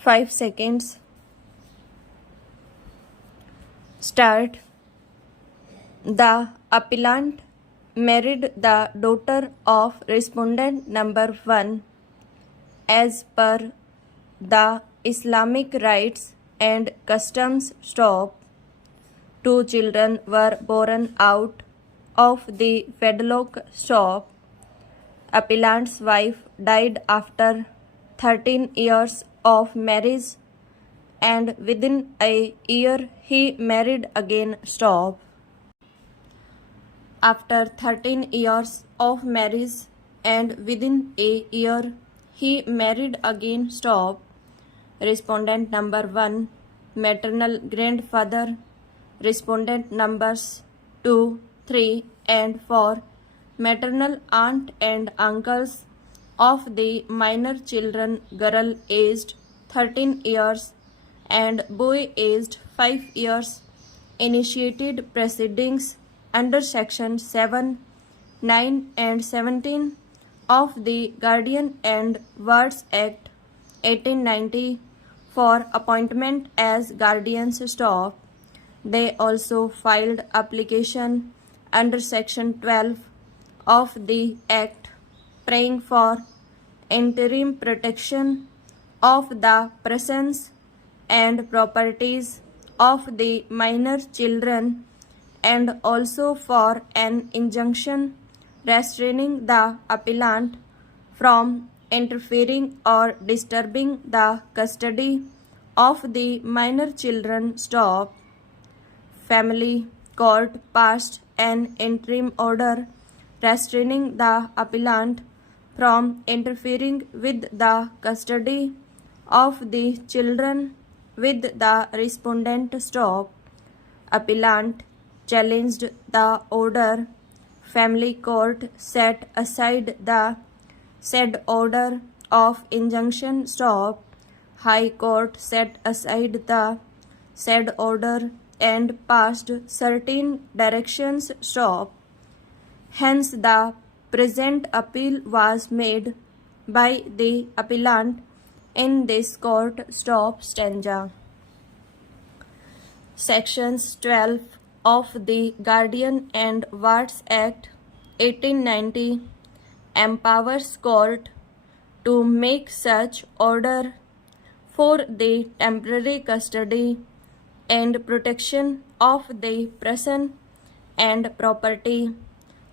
5 seconds. Start. The appellant married the daughter of respondent number 1 as per the Islamic rites and customs. Stop. 2 children were born out of the wedlock. Stop. Appellant's wife died after 13 years of marriage and within a year he married again. Stop. After 13 years of marriage and within a year he married again. Stop. Respondent number 1 maternal grandfather. Respondent numbers 2, 3 and 4 maternal aunt and uncles of the minor children, girl aged 13 years and boy aged 5 years, initiated proceedings under section 7, 9 and 17 of the Guardian and Wards Act 1890 for appointment as guardians. Stop. They also filed application under section 12 of the Act praying for interim protection of the persons and properties of the minor children and also for an injunction restraining the appellant from interfering or disturbing the custody of the minor children. Stop. Family court passed an interim order restraining the appellant from interfering with the custody of the children with the respondent. Stop. Appellant challenged the order. Family court set aside the said order of injunction. Stop. High court set aside the said order and passed certain directions. Stop. Hence, the present appeal was made by the appellant in this court. Stop. Stanza. Sections 12 of the Guardian and Wards Act 1890 empowers court to make such order for the temporary custody and protection of the person and property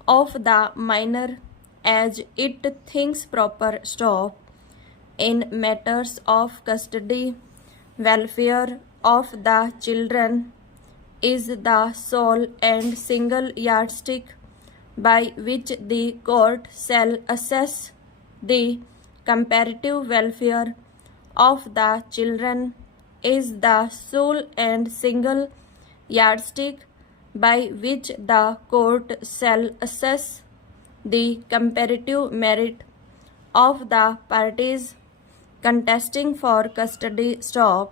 of the minor as it thinks proper. Stop. In matters of custody, welfare of the children is the sole and single yardstick by which the court shall assess the comparative welfare of the children is the sole and single yardstick by which the court shall assess the comparative merit of the parties contesting for custody. Stop.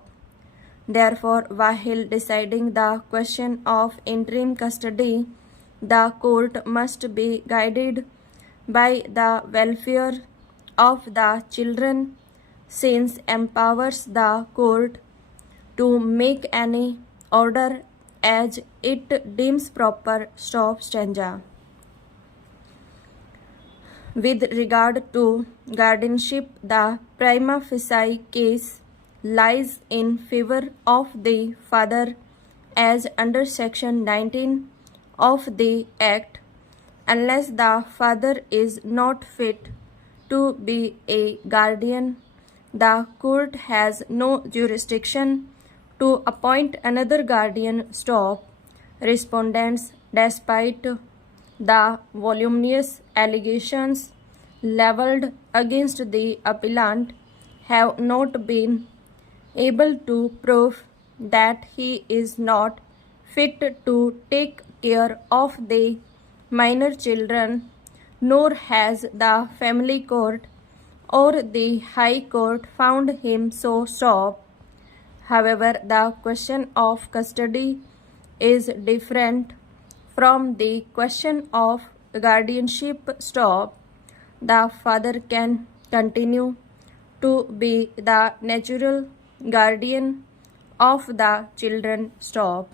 Therefore, while deciding the question of interim custody, the court must be guided by the welfare of the children, since empowers the court to make any order as it deems proper. Stop. Stanza. With regard to guardianship, the prima facie case lies in favor of the father as under section 19 of the Act, unless the father is not fit to be a guardian. The court has no jurisdiction to appoint another guardian. Stop. Respondents, despite the voluminous allegations levelled against the appellant, have not been able to prove that he is not fit to take care of the minor children, nor has the family court or the high court found him so. Stop. However, the question of custody is different from the question of guardianship. Stop. The father can continue to be the natural guardian of the children. Stop.